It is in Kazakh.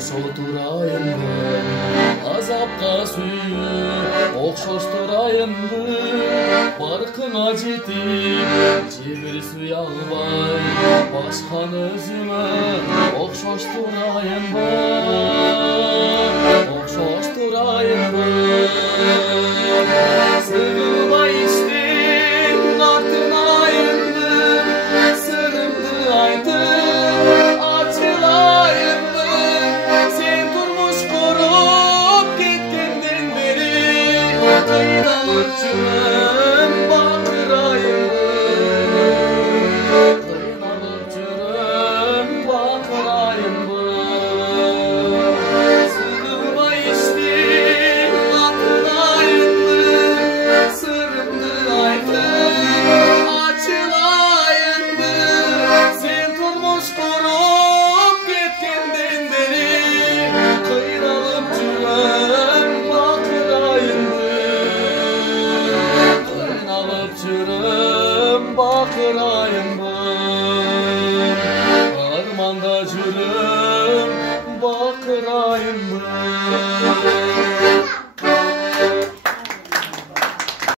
ошол турайымбы азапка сүйүп окшош турайымбы баркыңа жетип жебир сүйө албай башканы өзүмө окшош турайымбы окшош турайымбы сыгылбай иштин артынайымбы сырымды айтып ачылайымбы сен турмуш куруп кеткенден бери кыйналып жүрөм бакырайымбы кыйналып жүрөм бакырайымбы сыгылбай иштин артынайымбы сырымды айтып ачылайымбы сен турмуш куруп кеткенден бери кыйналып жүрөм бакырайымбы кыйналып жүрөм бакырайымбы арманда жүрөм бакырайымбы